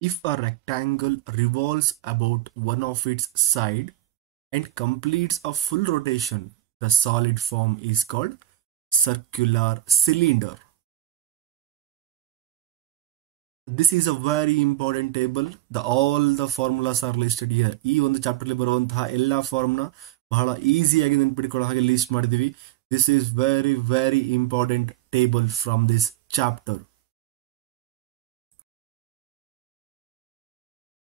If a rectangle revolves about one of its side and completes a full rotation, the solid form is called circular cylinder. This is a very important table. All the formulas are listed here. ಈ ಒಂದು chapter ಅಲ್ಲಿ ಬರುವಂತಹ ಎಲ್ಲಾ ಫಾರ್ಮ್ನ ಬಹಳ ಈಸಿಯಾಗಿ ನೆನಪಿಟ್ಕೊಳ್ಳೋ ಹಾಗೆ list ಮಾಡಿದೀವಿ. This is very important table from this chapter.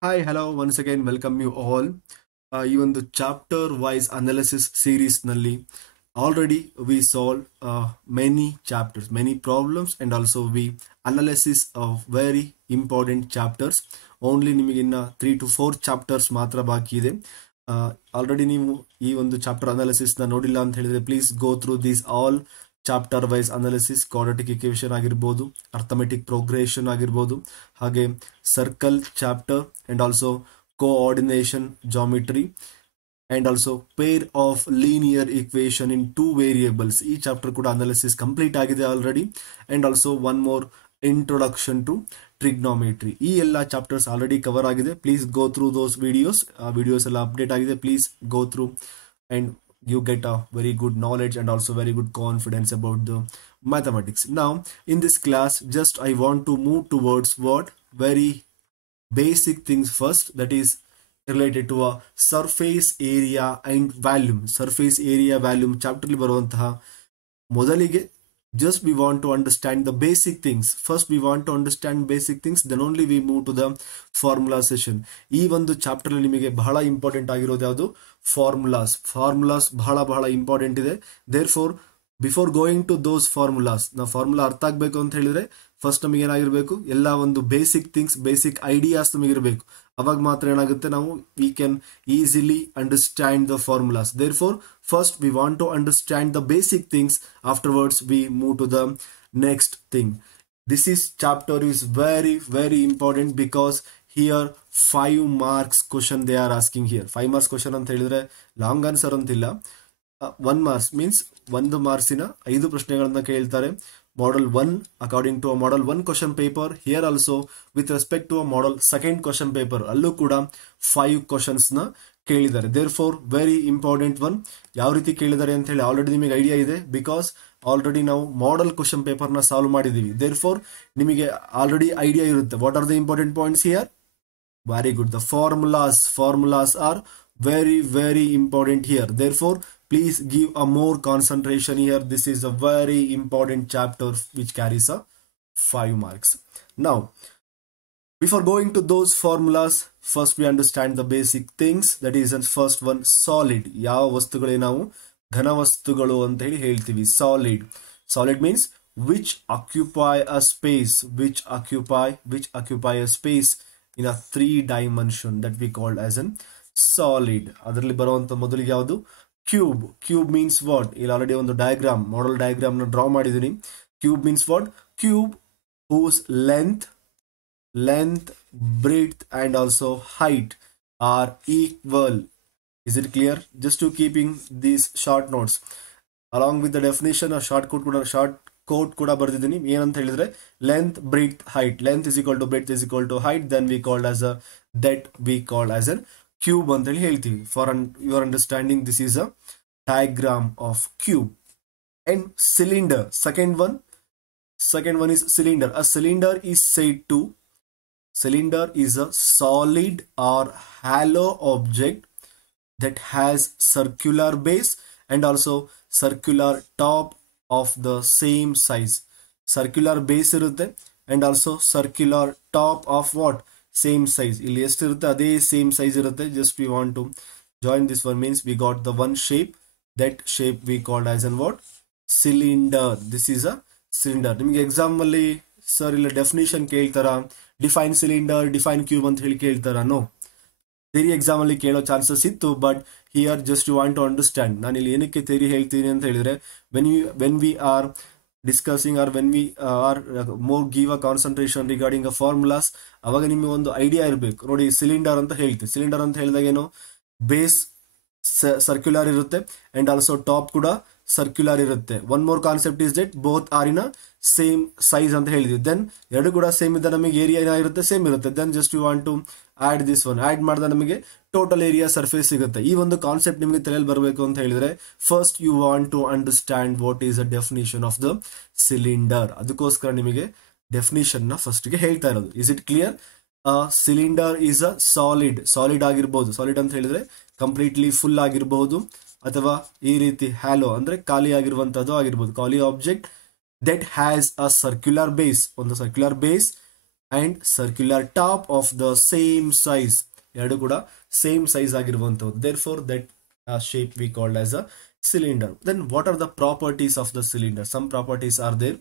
Hi, hello, once again welcome you all. ಈ ಒಂದು ಚಾಪ್ಟರ್ ವೈಸ್ ಅನಾಲಿಸಿಸ್ ಸೀರೀಸ್ ನಲ್ಲಿ already we solved many chapters, many problems, and also we analysis of very important chapters. Only ನಿಮಗೆ ಇನ್ನ 3 to 4 chapters ಮಾತ್ರ ಬಾಕಿ ಇದೆ. Already ನೀವು ಈ ಒಂದು ಚಾಪ್ಟರ್ ಅನಾಲಿಸಿಸ್ ನ ನೋಡಿಲ್ಲ ಅಂತ ಹೇಳಿದ್ರೆ please go through these all chapter wise analysis. Quadratic equation ಆಗಿರ್ಬೋದು, ಅರ್ಥಮೆಟಿಕ್ ಪ್ರೋಗ್ರೆಷನ್ ಆಗಿರ್ಬೋದು, ಹಾಗೆ circle chapter and also coordination geometry and also pair of linear equation in two variables. ಈ ಚಾಪ್ಟರ್ ಕೂಡ ಅನಾಲಿಸಿಸ್ ಕಂಪ್ಲೀಟ್ ಆಗಿದೆ already. And also one more introduction to trigonometry. ಈ ಎಲ್ಲ chapters already cover ಆಗಿದೆ. Please go through those videos. ಆ videos ಎಲ್ಲ update ಆಗಿದೆ. Please go through and you get a very good knowledge and also very good confidence about the mathematics. Now in this class just I want to move towards what very basic things first, that is related to a surface area and volume. Surface area volume chapter ಅಲ್ಲಿ ಬರುವಂತಹ ಮೊದಲಿಗೆ just we want to understand the basic things. First we want to understand basic things, then only we move to the formula session. ಈ ಒಂದು chapter ಅಲ್ಲಿ ನಿಮಗೆ ಬಹಳ important ಆಗಿರೋದು ಯಾವುದು? ಫಾರ್ಮುಲಾಸ್ ಬಹಳ ಇಂಪಾರ್ಟೆಂಟ್ ಇದೆ. therefore before going to those formulas, ನಾವು ಫಾರ್ಮುಲಾ ಅರ್ಥ ಆಗ್ಬೇಕು ಅಂತ ಹೇಳಿದ್ರೆ ಫಸ್ಟ್ ನಮಗೆ ಏನಾಗಿರ್ಬೇಕು, ಎಲ್ಲ ಒಂದು ಬೇಸಿಕ್ ಥಿಂಗ್ಸ್, ಬೇಸಿಕ್ ಐಡಿಯಾಸ್ ನಮಗಿರ್ಬೇಕು. ಅವಾಗ ಮಾತ್ರ ಏನಾಗುತ್ತೆ, ನಾವು we can easily understand the formulas. therefore first we want to understand the basic things, afterwards we move to the next thing. This is chapter is very important because here 5 marks question they are asking here. 5 marks question ಅಂತ ಹೇಳಿದ್ರೆ long answer ಅಂತಿಲ್ಲ. 1 marks means 1 ಮಾರ್ಕ್ಸಿನ 5 ಪ್ರಶ್ನೆಗಳನ್ನ ಕೇಳ್ತಾರೆ. model 1 according to a model 1 question paper. Here also with respect to a model 2nd question paper ಅಲ್ಲೂ ಕೂಡ 5 questions ನ ಕೇಳಿದ್ದಾರೆ. therefore very important one. ಯಾವ ರೀತಿ ಕೇಳಿದ್ದಾರೆ ಅಂತ ಹೇಳಿ ಆಲ್ರೆಡಿ ನಿಮಗೆ ಐಡಿಯಾ ಇದೆ, ಬಿಕಾಸ್ ಆಲ್ರೆಡಿ ನಾವು ಮಾಡೆಲ್ ಕ್ವಶನ್ ಪೇಪರ್ ನ ಸಾಲ್ವ್ ಮಾಡಿದೀವಿ. therefore ನಿಮಗೆ ಆಲ್ರೆಡಿ ಐಡಿಯಾ ಇರುತ್ತೆ. What are the important points here? very good. The formulas are very important here. therefore please give a more concentration here. This is a very important chapter which carries a 5 marks. Now before going to those formulas, first we understand the basic things. That is the first one, solid. ಯಾವ ವಸ್ತುಗಳೇ ನಾವು ಘನ ವಸ್ತುಗಳು ಅಂತ ಹೇಳಿ ಹೇಳ್ತೀವಿ. solid means which occupy a space, which occupy a space in a 3 dimension, that we called as an solid. ಅದರಲ್ಲಿ ಬರುವಂತ ಮೊದಲಿಗೆ ಯಾವುದು? Cube means what? ಇಲ್ಲಿ ಆಲ್ರೆಡಿ ಒಂದು ಡಯಾಗ್ರಾಮ್, ಮಾಡೆಲ್ ಡಯಾಗ್ರಾಮ್ ನ ಡ್ರಾ ಮಾಡಿದೀನಿ. Cube means what? Cube whose length, breadth and also height are equal. Is it clear? Just to keeping these short notes along with the definition, a short quote ಕೂಡ ಬರ್ದಿದ್ದೀನಿ. ಏನಂತ ಹೇಳಿದ್ರೆ length, breadth, height. Length is equal to breadth is equal to height, then we called as a an cube ಅಂತ ಹೇಳಿ ಹೇಳ್ತೀವಿ. For your understanding, this is a diagram of cube. And cylinder, second one is cylinder. A cylinder is said to, cylinder is a solid or hollow object that has circular base and also circular top of the same size. Circular base ಇರುತ್ತೆ and also circular top of what? Same size. ಇಲ್ಲಿ ಎಷ್ಟಿರುತ್ತೆ ಅದೇ same size ಇರುತ್ತೆ. just we want to join this one, means we got the one shape. that shape we called as an what? Cylinder. This is a cylinder. ನಿಮಗೆ exam ಅಲ್ಲಿ sir ಇಲ್ಲ definition ಕೇಳ್ತಾರ, define cylinder, define cube ಅಂತ ಹೇಳಿ ಕೇಳ್ತಾರ? No. Theory exam ಅಲ್ಲಿ ಕೇಳೋ chances ಇತ್ತು, but here just you want to understand. ನಾನು ಇಲ್ಲಿ ಏನಕ್ಕೆ ಥಿಯರಿ ಹೇಳ್ತೀನಿ ಅಂತ ಹೇಳಿದ್ರೆ, when we are discussing or when we are more give a concentration regarding a formulas, ಅವಾಗ ನಿಮಗೆ ಒಂದು ಐಡಿಯಾ ಇರಬೇಕು. ನೋಡಿ, ಸಿಲಿಂಡರ್ ಅಂತ ಹೇಳ್ತೀವಿ. ಸಿಲಿಂಡರ್ ಅಂತ ಹೇಳಿದಾಗ ಏನು? ಬೇಸ್ ಸರ್ಕ್ಯುಲರ್ ಇರುತ್ತೆ ಅಂಡ್ ಆಲ್ಸೋ ಟಾಪ್ ಕೂಡ ಸರ್ಕ್ಯುಲರ್ ಇರುತ್ತೆ. One more concept is that both are in same size ಅಂತ ಹೇಳಿದ್ವಿ. ದೆನ್ ಎರಡು ಕೂಡ ಸೇಮ್ ಇದ್ದ ನಮಗೆ ಏರಿಯಾ ಏನಾಗಿರುತ್ತೆ ಸೇಮ್ ಇರುತ್ತೆ. Then just you want to add this one, add ಮಾಡಿದ ನಮಗೆ ಟೋಟಲ್ ಏರಿಯಾ ಸರ್ಫೇಸ್ ಸಿಗುತ್ತೆ. ಈ ಒಂದು ಕಾನ್ಸೆಪ್ಟ್ ನಿಮಗೆ ತಲೆಯಲ್ಲಿ ಬರಬೇಕು ಅಂತ ಹೇಳಿದ್ರೆ first you want to understand what is the definition of the cylinder. ಅದಕ್ಕೋಸ್ಕರ ನಿಮಗೆ ಡೆಫಿನಿಷನ್ ನ ಫಸ್ಟ್ ಗೆ ಹೇಳ್ತಾ ಇರೋದು. Is it clear? Cylinder is a solid ಆಗಿರ್ಬೋದು. ಸಾಲಿಡ್ ಅಂತ ಹೇಳಿದ್ರೆ ಕಂಪ್ಲೀಟ್ಲಿ ಫುಲ್ ಆಗಿರಬಹುದು ಅಥವಾ ಈ ರೀತಿ ಹ್ಯಾಲೋ ಅಂದ್ರೆ ಖಾಲಿ ಆಗಿರುವಂತದ್ದು ಆಗಿರ್ಬೋದು. ಖಾಲಿ object that has a circular base, ಒಂದು circular base and circular top of the same size, ಎರಡು ಕೂಡ ಸೇಮ್ ಸೈಜ್ ಆಗಿರುವಂತದ್ದು. Therefore that shape we called as a cylinder. Then what are the properties of the cylinder? Some properties are there,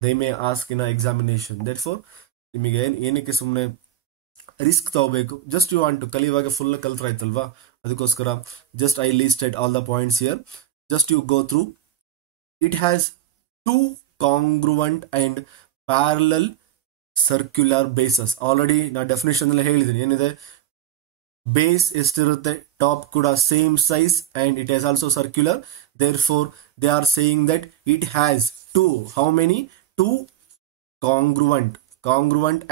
they may ask in a examination. Therefore ನಿಮಗೆ ಏನಕ್ಕೆ ಸುಮ್ಮನೆ risk ತಗೋಬೇಕು, just you want to ಕಲಿಯುವಾಗ full ಕಲ್ತ್ರಾಯ್ತಲ್ವಾ, ಅದಕ್ಕೋಸ್ಕರ just I listed all the points here, just you go through. It has two congruent and parallel circular bases. Already ನಾ definition ಎಲ್ಲ ಹೇಳಿದ್ದೀನಿ. ಏನಿದೆ, ಬೇಸ್ ಎಷ್ಟಿರುತ್ತೆ, ಟಾಪ್ ಕೂಡ same size and it has also circular. Therefore they are saying that it has two, how many, two congruent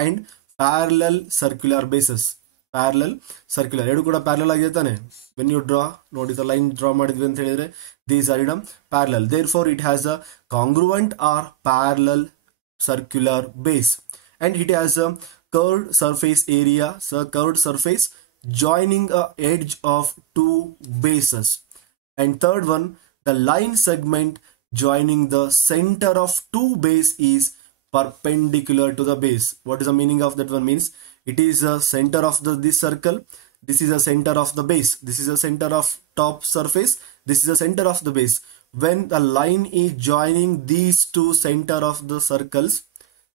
and parallel circular bases. Parallel circular ಎರಡು ಕೂಡ parallel ಆಗಿದೆ ತಾನೆ. ವೆನ್ ಯು ಡ್ರಾ ನೋಡಿ, line draw ಮಾಡಿದ್ವಿ ಅಂತ ಹೇಳಿದ್ರೆ these are in parallel. Therefore it has a congruent or parallel circular base and it has a curved surface area, so curved surface joining a edge of two bases. And third one, the line segment joining the center of two base is perpendicular to the base. What is the meaning of that one? Means it is the center of this circle, this is the center of the base, this is the center of top surface, this is the center of the base. When the line is joining these two center of the circles,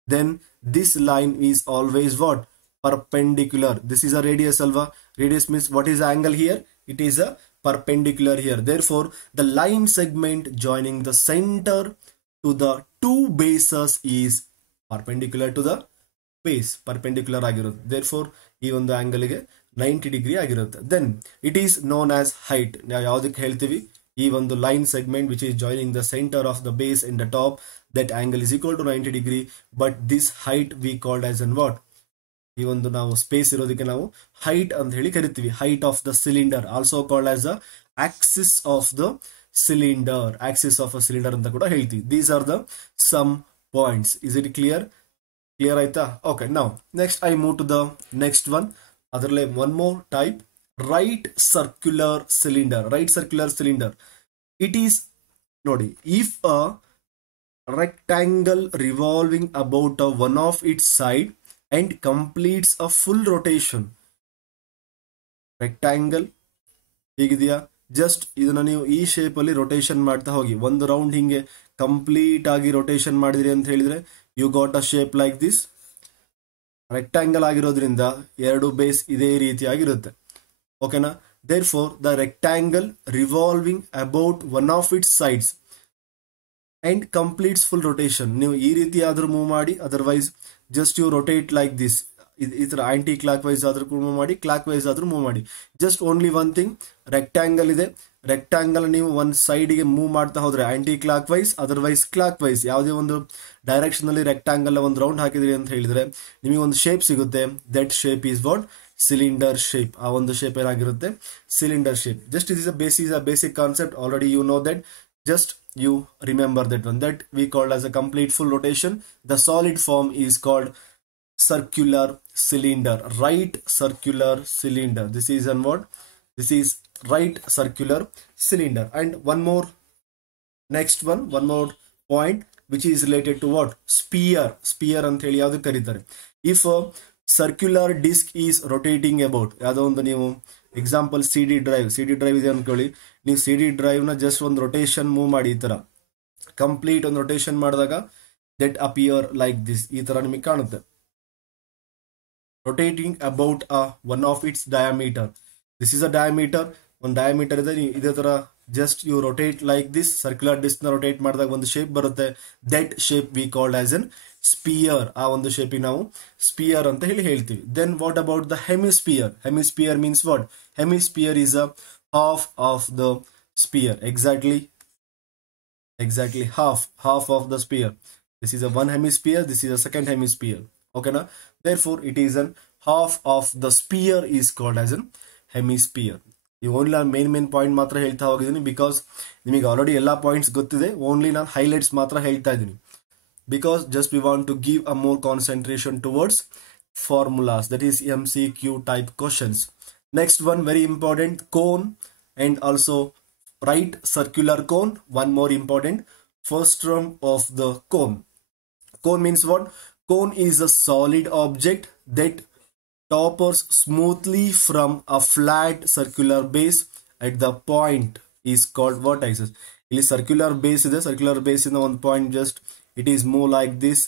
then this line is always what? Perpendicular. This is a radius alva. Radius means what is the angle here? It is a perpendicular here. Therefore the line segment joining the center to the two bases is perpendicular to the base. Perpendicular ಆಗಿರುತ್ತೆ. Therefore ಈ ಒಂದು angle ಗೆ 90 degree ಆಗಿರುತ್ತೆ. Then it is known as height. ನಾವು ಯಾವುದಕ್ಕೆ ಹೇಳ್ತೀವಿ, ಈ ಒಂದು line segment which is joining the centre of the base in the top, that angle is equal to 90 degree. But this height we called as an what? ಈ ಒಂದು ನಾವು space ಇರೋದಕ್ಕೆ ನಾವು ಹೈಟ್ ಅಂತ ಹೇಳಿ ಕರಿತೀವಿ. Height of the cylinder, also called as the axis of the cylinder. Axis of a cylinder ಅಂತ ಕೂಡ ಹೇಳ್ತೀವಿ. These are the some points. Is it clear? Clear ಆಯ್ತಾ? Okay, now next I move to the next one. ಅದರಲ್ಲೇ one more type, right circular cylinder. Right circular cylinder, it is nodi, if a rectangle revolving about one of its side and completes a full rotation. rectangle ಹೇಗಿದೆಯಾ, just ಇದನ್ನ ನೀವು ಈ shape ಅಲ್ಲಿ rotation ಮಾಡ್ತಾ ಹೋಗಿ, ಒಂದು round ಹಿಂಗೆ complete ಆಗಿ ರೊಟೇಷನ್ ಮಾಡಿದ್ರಿ ಅಂತ ಹೇಳಿದ್ರೆ you got a shape like this. Rectangle ಆಗಿರೋದ್ರಿಂದ ಎರಡು ಬೇಸ್ ಇದೇ ರೀತಿಯಾಗಿರುತ್ತೆ. ಓಕೆನಾ? Therefore the rectangle revolving about one of its sides and completes full rotation. ನೀವು ಈ ರೀತಿ ಆದ್ರೂ ಮೂವ್ ಮಾಡಿ, otherwise just you rotate like this. ಈ ತರ ಆಂಟಿ ಕ್ಲಾಕ್ ವೈಸ್ ಆದ್ರೂ ಮೂವ್ ಮಾಡಿ, ಕ್ಲಾಕ್ ವೈಸ್ ಆದ್ರೂ ಮೂವ್ ಮಾಡಿ. Just only one thing, rectangle ಇದೆ, ರೆಕ್ಟ್ಯಾಂಗಲ್ ನೀವು ಒಂದ್ ಸೈಡ್ಗೆ ಮೂವ್ ಮಾಡ್ತಾ ಹೋದ್ರೆ anticlockwise, otherwise clockwise, ಯಾವುದೇ ಒಂದು ಡೈರೆಕ್ಷನ್ ಅಲ್ಲಿ ರೆಕ್ಟ್ಯಾಂಗಲ್ ಒಂದು ರೌಂಡ್ ಹಾಕಿದ್ರಿ ಅಂತ ಹೇಳಿದ್ರೆ ನಿಮಗೆ ಒಂದು ಶೇಪ್ ಸಿಗುತ್ತೆ. That shape is what? Cylinder shape. ಆ ಒಂದು ಶೇಪ್ ಏನಾಗಿರುತ್ತೆ? Cylinder shape. Just is a basic concept. Already you know that. Just you remember that one. That we called as a complete full rotation. The solid form is called circular cylinder. Right circular cylinder. This is an what? This is right circular cylinder. And one more point which is related to what? Sphere ಅಂತ ಹೇಳಿ ಯಾವುದು ಕರೀತಾರೆ. If a circular disc is rotating about, ಯಾವುದೋ ಒಂದು ನೀವು example C D drive ಇದೆ ಅನ್ಕೊಳ್ಳಿ, ನೀವು ಸಿ ಡಿ ಡ್ರೈವ್ ನ ಜಸ್ಟ್ ಒಂದು ರೊಟೇಷನ್ ಮೂವ್ ಮಾಡಿ, ಈ ತರ ಕಂಪ್ಲೀಟ್ ಒಂದು ರೊಟೇಷನ್ ಮಾಡಿದಾಗ ದಟ್ ಅಪಿಯರ್ ಲೈಕ್ ದಿಸ್, ಈ ತರ ನಿಮಗೆ ಕಾಣುತ್ತೆ. Rotating about one of its diameter. This is a diameter, ಒಂದು ಡಯಾಮೀಟರ್ ಇದೆ, ಇದೇ ತರ just you rotate like this. Circular disc ನ ರೊಟೇಟ್ ಮಾಡಿದಾಗ ಒಂದು ಶೇಪ್ ಬರುತ್ತೆ. That shape we called as an sphere. ಆ ಒಂದು ಶೇಪಿಗೆ ನಾವು ಸ್ಪಿಯರ್ ಅಂತ ಹೇಳ್ತೀವಿ. Then what about the hemisphere? Hemisphere means what? Hemisphere is a half of the sphere. Exactly Exactly half of the sphere. This is a one hemisphere, this is a second hemisphere. Okay na? Therefore it is an half of the sphere is called as an hemisphere. You only main point ಮಾತ್ರ ಹೇಳ್ತಾ ಹೋಗಿದ್ದೀನಿ because ನಿಮಗೆ already ಎಲ್ಲ points ಗೊತ್ತಿದೆ. Only ನಾನು highlights ಮಾತ್ರ ಹೇಳ್ತಾ ಇದ್ದೀನಿ because just we want to give a more concentration towards formulas, that is MCQ type questions. Next one very important, cone and also right circular cone. One more important, first term of the cone. Cone means what? Cone is a solid object that toppers smoothly from a flat circular base at the point is called vertices. ಇಲ್ಲಿ circular base ಇದೆ, circular base ಇಂದ ಒಂದು point just it is move like this.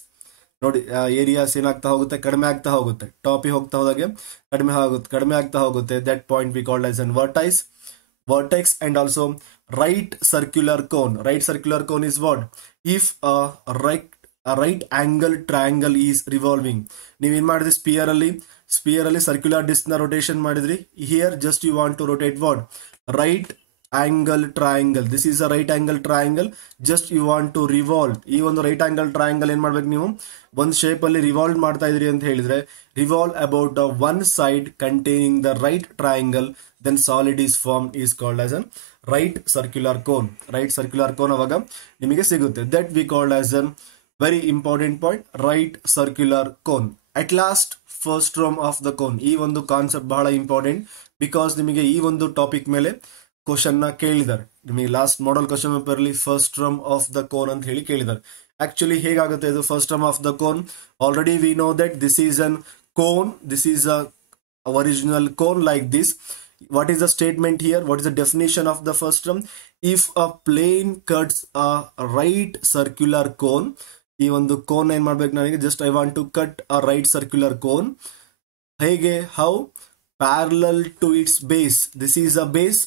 ನೋಡಿ areas ಏನಾಗ್ತಾ ಹೋಗುತ್ತೆ, ಕಡಿಮೆ ಆಗ್ತಾ ಹೋಗುತ್ತೆ. ಟಾಪಿಗೆ ಹೋಗ್ತಾ ಹೋದಾಗೆ ಕಡಿಮೆ ಆಗ್ತಾ ಹೋಗುತ್ತೆ. That point V called as an vertex. And also right circular cone. Right circular cone is what? If a right angle triangle is revolving. ನೀವೇನ್ ಮಾಡಿದ್ರಿ, ಸ್ಪಿಯರ್ ಅಲ್ಲಿ ಸರ್ಕ್ಯುಲರ್ ಡಿಸ್ಕ್ ನ ರೊಟೇಷನ್ ಮಾಡಿದ್ರಿ. Here just you want to rotate what? Right angle triangle. This is a right angle triangle. Just you want to revolve. ಈ ಒಂದು right angle triangle ಏನ್ ಮಾಡ್ಬೇಕು, ನೀವು ಒಂದು ಶೇಪ್ ಅಲ್ಲಿ ರಿವಾಲ್ವ್ ಮಾಡ್ತಾ ಇದ್ರಿ ಅಂತ ಹೇಳಿದ್ರೆ, revolve about the one side containing the right triangle, then solid is formed, is called as a right circular cone. Right circular cone ಅವಾಗ ನಿಮಗೆ ಸಿಗುತ್ತೆ. That we called as a very important point, right circular cone. At last first term of the cone. ಈ ಒಂದು concept ಬಹಳ important because ನಿಮಗೆ ಈ ಒಂದು topic ಮೇಲೆ ಕ್ವಶನ್ ನ ಕೇಳಿದ್ದಾರೆ. ನಿಮಗೆ ಲಾಸ್ಟ್ ಮಾಡಲ್ ಕ್ವಶನ್ ಪೇಪರ್ ಅಲ್ಲಿ frustum of the cone ಅಂತ ಹೇಳಿ ಕೇಳಿದ್ದಾರೆ. ಆಕ್ಚುಲಿ ಹೇಗಾಗುತ್ತೆ ಇದು frustum of the cone? Already we know that this is an cone, this is a original cone like this. What is the statement here? What is the definition of the frustum? If a plane cuts a right circular cone. ಈ ಒಂದು cone ಏನ್ ಮಾಡ್ಬೇಕು, ನನಗೆ just I want to cut a right circular cone. ಹೇಗೆ? How? Parallel to its base. This is a base.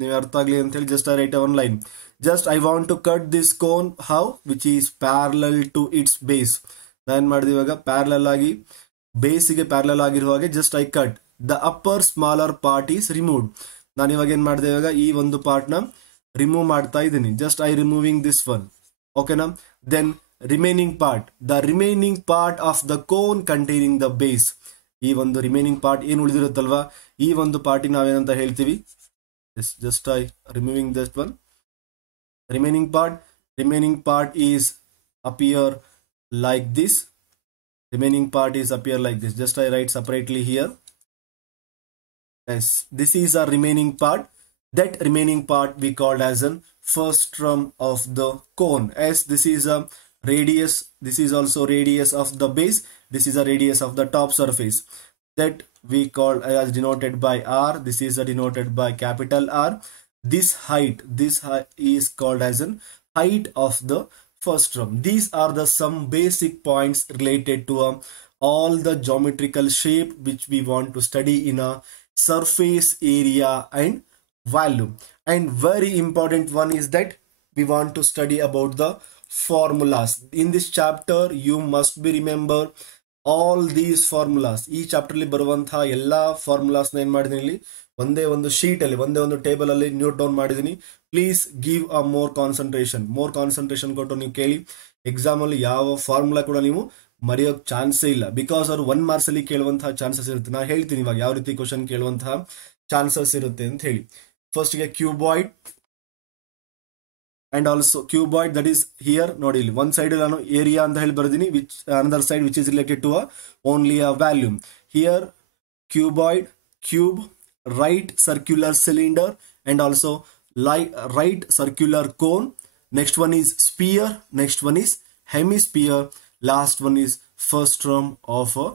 ನೀವು ಅರ್ಥ ಆಗ್ಲಿ ಅಂತ ಹೇಳಿ just I write one line. Just I want to cut this cone. How? Which is parallel to its base. ನಾನ್ ಮಾಡಿದ ಇವಾಗ parallel ಆಗಿ ಬೇಸಿಗೆ ಪ್ಯಾರಲಲ್ ಆಗಿರುವ ಹಾಗೆ just I cut. The upper smaller part is removed. ನಾನು ಇವಾಗ ಏನ್ ಮಾಡಿದೆ, ಇವಾಗ ಈ ಒಂದು ಪಾರ್ಟ್ ನ ರಿಮೂವ್ ಮಾಡ್ತಾ ಇದ್ದೀನಿ. Just I removing this one. ಓಕೆನಾ? Then remaining part, the remaining part of the cone containing the base. ಈ ಒಂದು ರಿಮೈನಿಂಗ್ ಪಾರ್ಟ್ ಏನು ಉಳಿದಿರುತ್ತಲ್ವಾ, ಈ ಒಂದು ಪಾರ್ಟಿಗೆ ನಾವೇನಂತ ಹೇಳ್ತೀವಿ? Just I removing this one. Remaining part is appear like this. Remaining part is appear like this. Just I write separately here. Yes, this is a remaining part. That remaining part we called as an first term of the cone. As this is a radius, this is also radius of the base. This is a radius of the top surface. That we call as denoted by R. This is denoted by capital R. This height is called as an height of the first term. These are the some basic points related to all the geometrical shape which we want to study in a surface area and volume. And very important one is that we want to study about the formulas. In this chapter you must be remember all these formulas. ಈ chapter ಅಲ್ಲಿ ಬರುವಂತಹ ಎಲ್ಲಾ formulas ನ ಏನ್ ಮಾಡಿದೀನಿ, ಇಲ್ಲಿ ಒಂದೇ ಒಂದು ಶೀಟ್ ಅಲ್ಲಿ ಒಂದೇ ಒಂದು ಟೇಬಲ್ ಅಲ್ಲಿ ನೋಟ್ ಡೌನ್ ಮಾಡಿದೀನಿ. Please give a more concentration ಕೊಟ್ಟು ನೀವು ಕೇಳಿ. ಎಕ್ಸಾಮ್ ಅಲ್ಲಿ ಯಾವ ಫಾರ್ಮುಲಾ ಕೂಡ ನೀವು ಮರೆಯೋಕ್ ಚಾನ್ಸೇ ಇಲ್ಲ. ಬಿಕಾಸ್ ಅವರು 1 ಮಾರ್ಕ್ಸ್ ಅಲ್ಲಿ ಕೇಳುವಂತಹ ಚಾನ್ಸಸ್ ಇರುತ್ತೆ. ನಾ ಹೇಳ್ತೀನಿ ಇವಾಗ ಯಾವ ರೀತಿ ಕ್ವಶನ್ ಕೇಳುವಂತಹ ಚಾನ್ಸಸ್ ಇರುತ್ತೆ ಅಂತ ಹೇಳಿ. ಫಸ್ಟ್ ಗೆ cuboid and also cuboid, that is here ನೋಡಿ ಇಲ್ಲಿ one side ನಾನು area ಅಂತ ಹೇಳಿ ಬರ್ದಿನಿ, which another side which is related to only a volume. Here cuboid, cube, right circular cylinder and also right circular cone. Next one is sphere, next one is hemisphere, last one is first term of a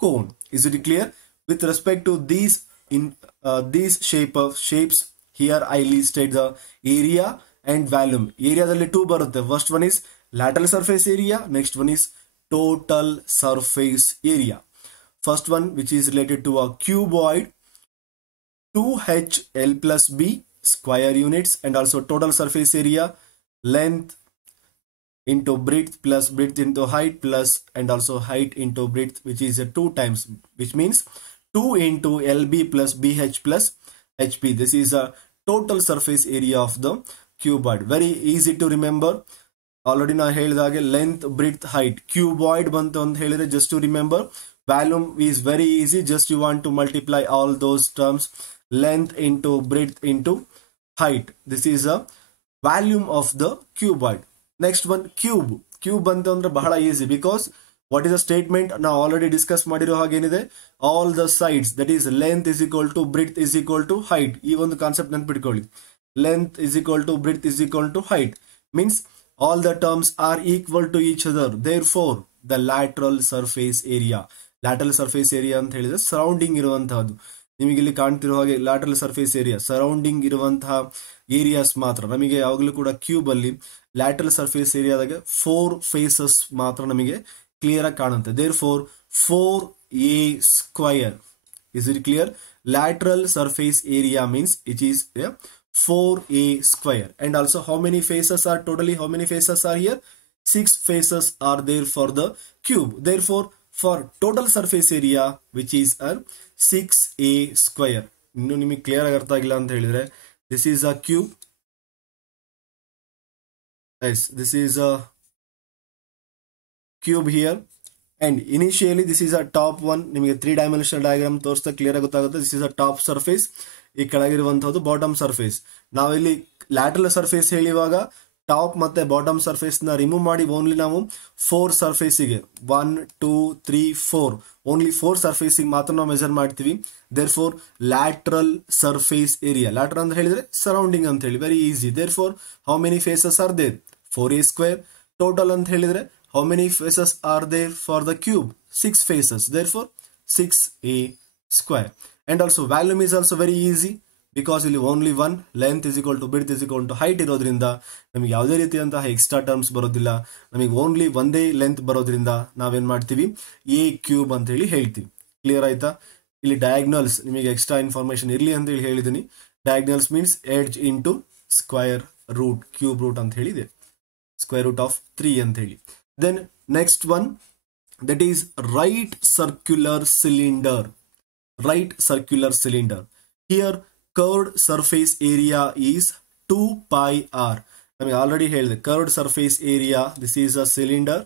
cone. Is it clear? With respect to these shapes, here I listed the area and volume. Area dalli 2 barutte. First one is lateral surface area, next one is total surface area. First one which is related to a cuboid, 2HL plus B square units, and also total surface area, length into breadth plus breadth into height plus and also height into breadth, which is 2 times, which means 2 into LB plus BH plus HP. This is a total surface area of the cuboid. Very easy to remember. Already na ಹೇಳಿದಾಗೆ length, breadth, height. Cuboid ಬಂತು ಅಂತ ಹೇಳಿದ್ರೆ just to remember. Volume is very easy. Just you want to multiply all those terms. Length into breadth into height. This is a volume of the cuboid. Next one, cube. Cube ಬಂತು ಅಂದ್ರೆ ಬಹಳ easy because what is the statement? ನಾವು already discuss ಮಾಡಿರೋ ಹಾಗೆ ಏನಿದೆ, all the sides, that is length is equal to breadth is equal to height. ಈ ಒಂದು concept ನೆನಪಿಟ್ಕೊಳ್ಳಿ. Length is equal to breadth is equal to height means all the terms are equal to each other. Therefore the lateral surface area ಅಂತ ಹೇಳಿದ್ರೆ surrounding ಇರುವಂತಹದ್ದು. ನಿಮಗೆ ಇಲ್ಲಿ ಕಾಣ್ತಿರೋ ಹಾಗೆ lateral surface area, surrounding ಇರುವಂತಹ areas ಮಾತ್ರ. ನಮಗೆ ಯಾವಾಗಲೂ ಕೂಡ ಕ್ಯೂಬ್ ಅಲ್ಲಿ ಲ್ಯಾಟರಲ್ ಸರ್ಫೇಸ್ ಏರಿಯಾದಾಗ 4 ಫೇಸಸ್ ಮಾತ್ರ ನಮಗೆ ಕ್ಲಿಯರ್ ಆಗಿ ಕಾಣುತ್ತೆ. Therefore 4a square. Is it clear? Lateral surface area means it is 4a square. And also how many faces are totally? How many faces are here? 6 faces are there for the cube. Therefore for total surface area which is 6a square. ಇನ್ನು ನಿಮಗೆ clear ಆಗಿ ಅರ್ಥ ಆಗಿಲ್ಲ ಅಂತ ಹೇಳಿದ್ರೆ, this is a cube. Yes, this is a cube here. And initially this is a top one. ನಿಮಗೆ 3 dimensional diagram ತೋರಿಸ್ತಾ clear ಆಗಿ ಗೊತ್ತಾಗುತ್ತೆ. This is a top surface. ಈ ಕೆಳಗಿರುವಂತಹದ್ದು ಬಾಟಮ್ ಸರ್ಫೇಸ್. ನಾವಿಲ್ಲಿ ಲ್ಯಾಟರಲ್ ಸರ್ಫೇಸ್ ಹೇಳಿವಾಗ ಟಾಪ್ ಮತ್ತೆ ಬಾಟಮ್ ಸರ್ಫೇಸ್ ನ remove ಮಾಡಿ only ನಾವು 4 ಸರ್ಫೇಸಿಗೆ 1 2 3 4 ಓನ್ಲಿ 4 ಸರ್ಫೇಸಿಗೆ ಮಾತ್ರ ನಾವು ಮೆಜರ್ ಮಾಡ್ತೀವಿ. Therefore lateral surface area, lateral ಅಂತ ಹೇಳಿದ್ರೆ ಸರೌಂಡಿಂಗ್ ಅಂತ ಹೇಳಿ, very easy. Therefore how many faces are there? 4a square. Total ಅಂತ ಹೇಳಿದ್ರೆ how many faces are there for the cube? 6 faces. Therefore 6a square. And also volume is also very easy because ಇಲ್ಲಿ only one length is equal to breadth is equal to height ಇರೋದ್ರಿಂದ ನಮಗೆ ಯಾವುದೇ ರೀತಿಯಂತಹ extra terms ಬರೋದಿಲ್ಲ. ನಮಗೆ only ಒಂದೇ length ಬರೋದ್ರಿಂದ ನಾವೇನ್ ಮಾಡ್ತೀವಿ, ಎ ಕ್ಯೂಬ್ ಅಂತ ಹೇಳಿ ಹೇಳ್ತೀವಿ. ಕ್ಲಿಯರ್ ಆಯ್ತಾ? ಇಲ್ಲಿ ಡಯಾಗ್ನಲ್ಸ್ ನಿಮಗೆ ಎಕ್ಸ್ಟ್ರಾ ಇನ್ಫಾರ್ಮೇಶನ್ ಇರಲಿ ಅಂತ ಹೇಳಿ ಹೇಳಿದ್ದೀನಿ. Diagonals means edge into square root, cube root ಅಂತ ಹೇಳಿದೆ, ಸ್ಕ್ವೇರ್ ರೂಟ್ ಆಫ್ 3 ಅಂತ ಹೇಳಿ. Then next one, that is right circular cylinder. Right circular cylinder. Here curved surface area is 2 pi r. I already held the curved surface area. This is a cylinder.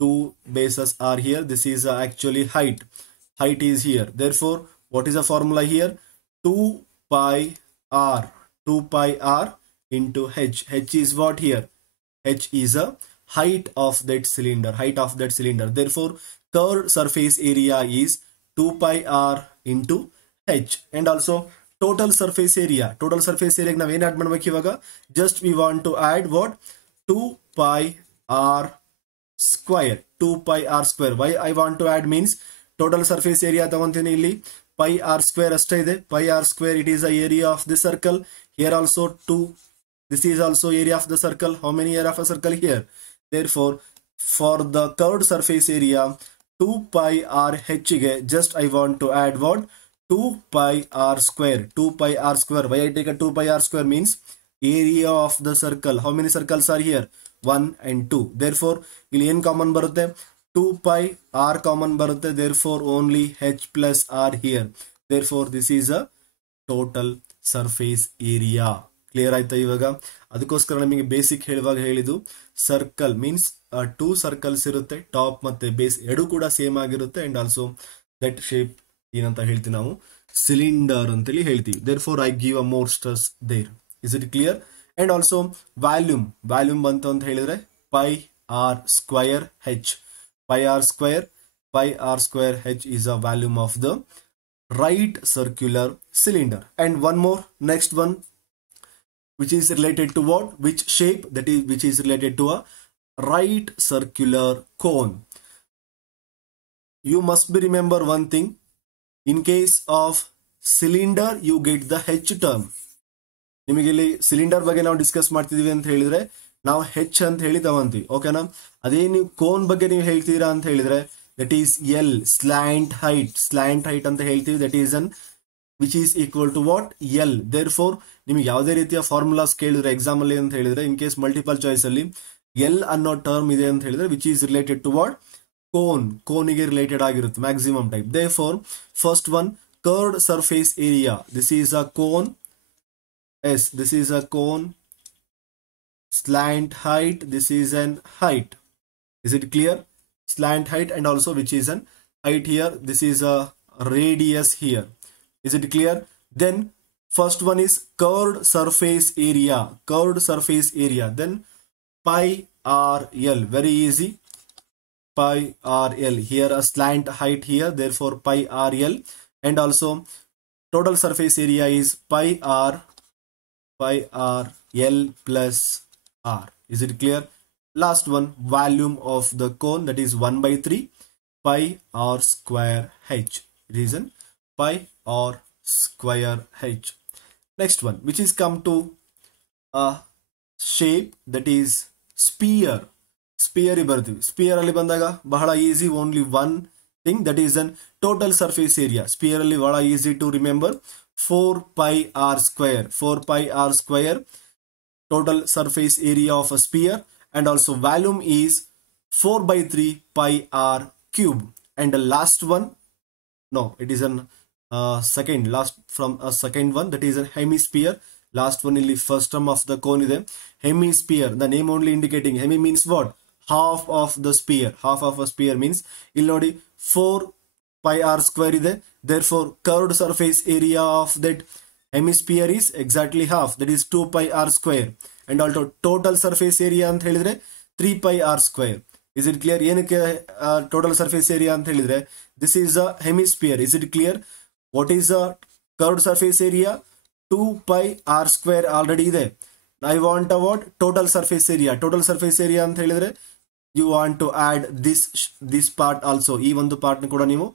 2 bases are here. This is actually height. Height is here. Therefore, what is the formula here? 2 pi r. 2 pi r into h. H is what here? H is a height of that cylinder. Height of that cylinder. Therefore, curved surface area is 2 pi r into h. And also total surface area. Total surface area ನಾವು ಏನು add ಮಾಡಬೇಕು ಇವಾಗ? Just we want to add what? 2 pi r square. 2 pi r square. Why I want to add means total surface area ತಗೊಂತೀನಿ ಇಲ್ಲಿ pi r square ಅಷ್ಟೇ ಇದೆ. Pi r square, it is the area of the circle. Here also 2. This is also area of the circle. How many area of a circle here? Therefore for the curved surface area 2 pi r h ಗೆ just I want to add what? 2 pi r square. 2 pi r square. Why I take a 2 pi r square means area of the circle. How many circles are here? 1 and 2. Therefore ಇಲ್ಲಿ ಏನು common ಬರುತ್ತೆ? 2 pi r common ಬರುತ್ತೆ. Therefore only h plus r here. Therefore this is a total surface area. Clear ಆಯ್ತಾ ಇವಾಗ? ಅದಕ್ಕೋಸ್ಕರ ನಮಗೆ basic ಹೇಳುವಾಗ ಹೇಳಿದ್ದು ಸರ್ಕಲ್ ಮೀನ್ಸ್ 2 ಸರ್ಕಲ್ಸ್ ಇರುತ್ತೆ, ಟಾಪ್ ಮತ್ತೆ ಬೇಸ್ ಎರಡು ಕೂಡ ಸೇಮ್ ಆಗಿರುತ್ತೆ. ಅಂಡ್ ಆಲ್ಸೋ ದಟ್ ಶೇಪ್ ಏನಂತ ಹೇಳ್ತೀವಿ ನಾವು? ಸಿಲಿಂಡರ್ ಅಂತೇಳಿ ಹೇಳ್ತೀವಿ. Therefore I give a more stress there. Is it clear? And also volume. Volume ಬಂತು ಅಂತ ಹೇಳಿದ್ರೆ pi r square h. Pi r square, pi r square h is a volume of the right circular cylinder. And one more, next one, which is related to what? Which shape? That is, which is related to a right circular cone. You must be remember one thing. In case of cylinder, you get the H term. ನಿಮಗೆ ಇಲ್ಲಿ cylinder ಬಗ್ಗೆ ನಾವು discuss ಮಾಡ್ತಿದೀವಿ ಅಂತ ಹೇಳಿದ್ರೆ ನಾವು ಹೆಚ್ ಅಂತ ಹೇಳಿ ತಗೊಂತೀವಿ. ಓಕೆನಾ? ಅದೇ ನೀವು ಕೋನ್ ಬಗ್ಗೆ ನೀವು ಹೇಳ್ತೀರಾ ಅಂತ ಹೇಳಿದ್ರೆ that is L, slant height. Slant height ಅಂತ ಹೇಳ್ತೀವಿ. That is an which is equal to what? L. Therefore ನಿಮಗೆ ಯಾವುದೇ ರೀತಿಯ ಫಾರ್ಮುಲಾಸ್ ಕೇಳಿದ್ರೆ ಎಕ್ಸಾಮ್ ಅಲ್ಲಿ ಅಂತ ಹೇಳಿದ್ರೆ, ಇನ್ ಕೇಸ್ ಮಲ್ಟಿಪಲ್ ಚಾಯ್ಸ್ ಅಲ್ಲಿ ಎಲ್ ಅನ್ನೋ ಟರ್ಮ್ ಇದೆ ಅಂತ ಹೇಳಿದ್ರೆ which is related to what? Cone. ಕೋನಿಗೆ ರಿಲೇಟೆಡ್ ಆಗಿರುತ್ತೆ maximum type. Therefore first one, curved surface area. This is a cone. Yes, this is a cone, slant height, this is an height. Is it clear? Slant height and also which is an height here. This is a radius here. Is it clear? Then first one is curved surface area. Curved surface area. Then pi r l. Very easy. Pi r l. Here a slant height here. Therefore pi r l. And also total surface area is pi r l plus r. Is it clear? Last one, volume of the cone, that is 1 by 3 pi r square h. Reason pi r square h. Next one, which is come to a shape, that is sphere. Sphere ಬರ್ತೀವಿ. Sphere ಅಲ್ಲಿ ಬಂದಾಗ ಬಹಳ easy, only one thing, that is an total surface area. Sphere ಅಲ್ಲಿ ಬಹಳ easy to remember, 4 pi r square. 4 pi r square total surface area of a sphere, and also volume is 4 by 3 pi r cube. And the last one, no, it is an second, last from a second one, that is a hemisphere. Last one ಇಲ್ಲಿ first term of the cone ಇದೆ. Hemisphere, the name only indicating, hemi means what? Half of the sphere. Half of a sphere means ಇಲ್ಲಿ ನೋಡಿ 4 pi r square ಇದೆ. Therefore curved surface area of that hemisphere is exactly half, that is 2 pi r square. And also total surface area ಅಂತ ಹೇಳಿದ್ರೆ 3 pi r square. Is it clear? ಏನಕ್ಕೆ total surface area ಅಂತ ಹೇಳಿದ್ರೆ, this is a hemisphere. Is it clear? What is a curved surface area? 2 pi r square already ಇದೆ. I want a what? Total surface area. Total surface area ಅಂತ ಹೇಳಿದ್ರೆ you want to add this part also. ಈ ಒಂದು part ಕೂಡ ನೀವು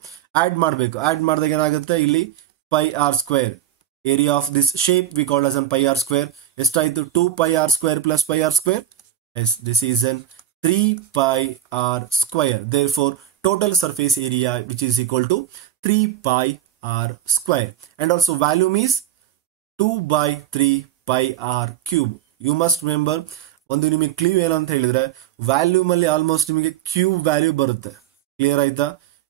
add ಮಾಡಬೇಕು. Add ಮಾಡಿದಾಗ ಏನಾಗುತ್ತೆ, ಇಲ್ಲಿ pi r square. Area of this shape we call as an pi r square. ಎಷ್ಟಾಯ್ತು? 2 pi r square plus pi r square. Yes, this is an 3 pi r square. Therefore total surface area which is equal to 3 pi r square. And also volume is 2 by 3 pi r cube. You must remember, ಒಂದು ನಿಮಗೆ cleave ಏನಂತ ಹೇಳಿದ್ರೆ, volume ಅಲ್ಲಿ almost ನಿಮಗೆ cube value ಬರುತ್ತೆ. Clear ಆಯ್ತಾ?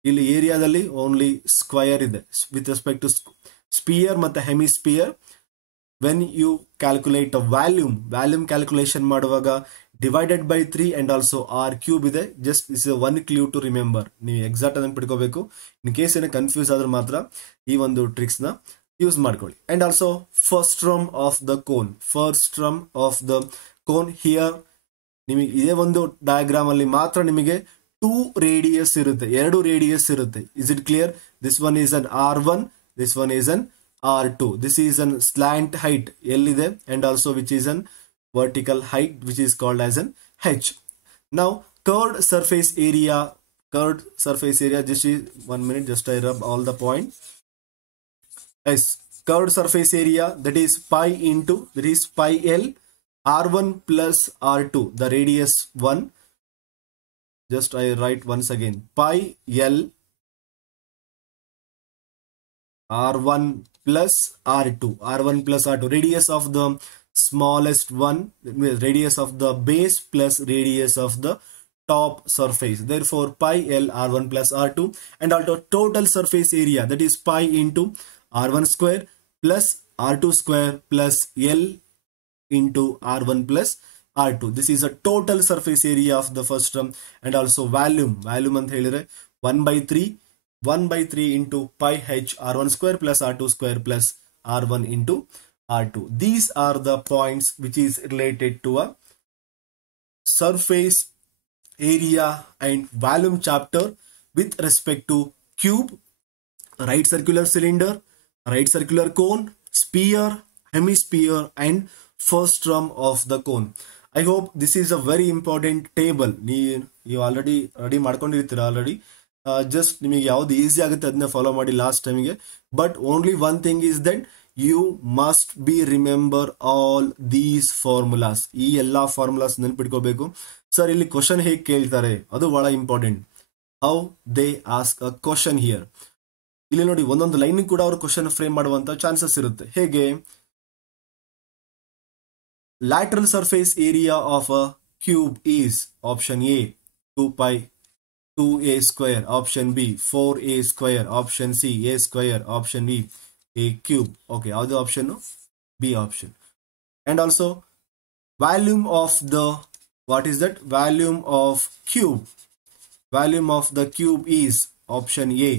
ಇಲ್ಲಿ ಏರಿಯಾದಲ್ಲಿ ಓನ್ಲಿ ಸ್ಕ್ವಯರ್ ಇದೆ ವಿತ್ ರೆಸ್ಪೆಕ್ಟ್ ಟು ಸ್ಪಿಯರ್ ಮತ್ತೆ hemisphere. When you calculate volume calculation ಮಾಡುವಾಗ divided by 3 and also r cube ಇದೆ. Just this is one clue to remember. ನೀವು ಎಕ್ಸಾಕ್ಟ್ ಅದನ್ನು ಪಡ್ಕೋಬೇಕು. ಇನ್ ಕೇಸ್ ಏನೋ ಕನ್ಫ್ಯೂಸ್ ಆದ್ರೆ ಮಾತ್ರ ಈ ಒಂದು ಟ್ರಿಕ್ಸ್ ನ ಯೂಸ್ ಮಾಡ್ಕೊಳ್ಳಿ. And also frustum of the cone. Frustum of the cone here ನಿಮಗೆ ಇದೇ ಒಂದು ಡಯಾಗ್ರಾಮ್ ಅಲ್ಲಿ ಮಾತ್ರ ನಿಮಗೆ 2 ರೇಡಿಯಸ್ ಇರುತ್ತೆ, 2 ರೇಡಿಯಸ್ ಇರುತ್ತೆ. Is it clear? This one is an r1, this one is an r2. This is an slant height L ಇದೆ, and also which is an vertical height which is called as an h. Now curved surface area. Just 1 minute, just I rub all the point. Yes, curved surface area, that is pi into, that is pi l, r1 plus r2, the radius 1. Just I write once again, pi l r1 plus r2, r1 plus r2, radius of the smallest one, radius of the base plus radius of the top surface. Therefore pi l r1 plus r2. And also total surface area, that is pi into r1 square plus r2 square plus l into r1 plus r2. This is a total surface area of the first term. And also volume ಅಂತ ಹೇಳಿದ್ರೆ 1 by 3 into pi h r1 square plus r2 square plus r1 into r2. These are the points which is related to a surface area and volume chapter with respect to cube, right circular cylinder, right circular cone, sphere, hemisphere and first term of the cone. I hope this is a very important table. ನೀವು already ready ಮಾಡ್ಕೊಂಡಿರ್ತೀರ already. Just ನಿಮಗೆ ಯಾವ್ದು easy ಆಗುತ್ತೆ ಅದನ್ನ follow ಮಾಡಿ last ಟೈಮಿಗೆ. But only one thing is that you must be remember all these formulas. ಈ ಎಲ್ಲಾ ಫಾರ್ಮುಲಾಸ್ ನೆನ್ಪಿಟ್ಕೋಬೇಕು. ಸರ್ ಇಲ್ಲಿ ಕ್ವಶನ್ ಹೇಗೆ ಕೇಳ್ತಾರೆ ಅದು ಬಹಳ important. How they ask a question here. ಇಲ್ಲಿ ನೋಡಿ, ಒಂದೊಂದು ಲೈನ್ ಕೂಡ ಅವರು ಕ್ವಶನ್ ಫ್ರೇಮ್ ಮಾಡುವಂತ ಚಾನ್ಸಸ್ ಇರುತ್ತೆ. ಹೇಗೆ? lateral surface area of a cube is option A 2 pi 2a square, option B 4a square, option C a square, option D a cube. Okay, ಯಾವುದು option? B option. And also volume of the, what is that? Volume of cube. Volume of the cube is option a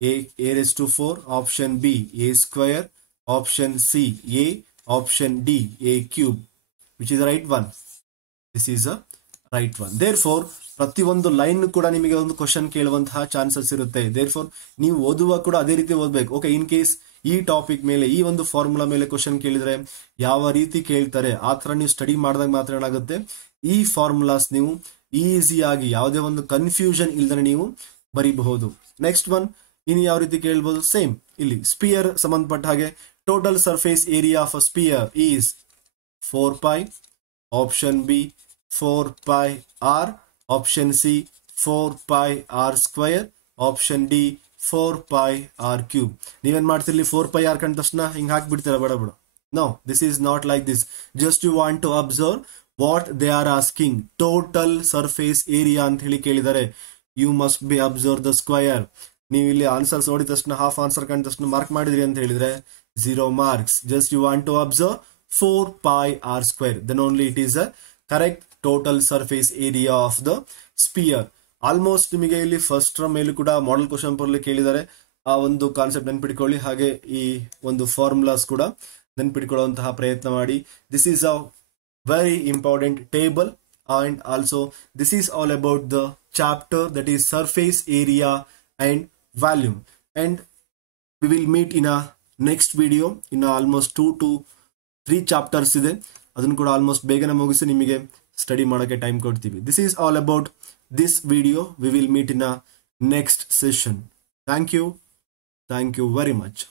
raised to 4, option B a square, option C a, option D a cube. Which is the right one? This is a right one. Therefore ಪ್ರತಿಯೊಂದು line ಕೂಡ ನಿಮಗೆ ಒಂದು question ಕೇಳುವಂತಹ chances ಇರುತ್ತೆ. Therefore ನೀವು ಓದುವಾಗ ಕೂಡ ಅದೇ ರೀತಿ ಓದ್ಬೇಕು. ಓಕೆ, ಇನ್ ಕೇಸ್ ಈ ಟಾಪಿಕ್ ಮೇಲೆ, ಈ ಒಂದು ಫಾರ್ಮುಲಾ ಮೇಲೆ ಕ್ವಶನ್ ಕೇಳಿದ್ರೆ ಯಾವ ರೀತಿ ಕೇಳ್ತಾರೆ ಆ ತರ ನೀವು ಸ್ಟಡಿ ಮಾಡಿದಾಗ ಮಾತ್ರ ಏನಾಗುತ್ತೆ, ಈ ಫಾರ್ಮುಲಾಸ್ ನೀವು ಈಸಿಯಾಗಿ ಯಾವುದೇ ಒಂದು ಕನ್ಫ್ಯೂಷನ್ ಇಲ್ದೇ ನೀವು ಬರೀಬಹುದು. ನೆಕ್ಸ್ಟ್ ಒನ್ ಇನ್ನು ಯಾವ ರೀತಿ ಕೇಳ್ಬೋದು, ಸೇಮ್ ಇಲ್ಲಿ ಸ್ಪಿಯರ್ ಸಂಬಂಧಪಟ್ಟ ಹಾಗೆ total surface area of a spear is 4 pi, option B 4 pi r, option C 4 pi r square, option D 4 pi r cube. ನೀವೇನ್ ಮಾಡ್ತಿರ್ಲಿ 4 pi r ಕಂಡ ತಕ್ಷಣ ಹಿಂಗ್ ಹಾಕ್ಬಿಡ್ತೀರಾ ಬಡ ಬಡ. No, this is not like this. Just you want to observe what they are asking. Total surface area ಅಂತ ಹೇಳಿ ಕೇಳಿದ್ದಾರೆ. You must be observe the square. ನೀವು ಇಲ್ಲಿ ಆನ್ಸರ್ಸ್ ನೋಡಿದ ತಕ್ಷಣ ಹಾಫ್ ಆನ್ಸರ್ ಕಂಡ ತಕ್ಷಣ ಮಾರ್ಕ್ ಮಾಡಿದ್ರಿ ಅಂತ ಹೇಳಿದ್ರೆ 0 marks. Just you want to observe 4 pi r square. Then only it is a correct total surface area of the sphere. Almost ನಿಮಗೆ ಇಲ್ಲಿ ಫಸ್ಟ್ ಮೇಲೂ ಕೂಡ ಮಾಡೆಲ್ ಕ್ವಶನ್ ಪೇಪರ್ ಕೇಳಿದ್ದಾರೆ. ಆ ಒಂದು ಕಾನ್ಸೆಪ್ಟ್ ನೆನ್ಪಿಟ್ಕೊಳ್ಳಿ, ಹಾಗೆ ಈ ಒಂದು ಫಾರ್ಮುಲಾಸ್ ಕೂಡ ನೆನ್ಪಿಟ್ಕೊಳ್ಳುವಂತಹ ಪ್ರಯತ್ನ ಮಾಡಿ. This is a very important table and also this is all about the chapter that is surface area and volume, and we will meet in a next video in almost 2 to 3 chapters ಇದೆ. ಅದನ್ನು ಕೂಡ almost ಬೇಗನೆ ಮುಗಿಸಿ ನಿಮಗೆ study ಮಾಡೋಕ್ಕೆ time ಕೊಡ್ತೀವಿ. This is all about this video. We will meet in a next session. Thank you very much.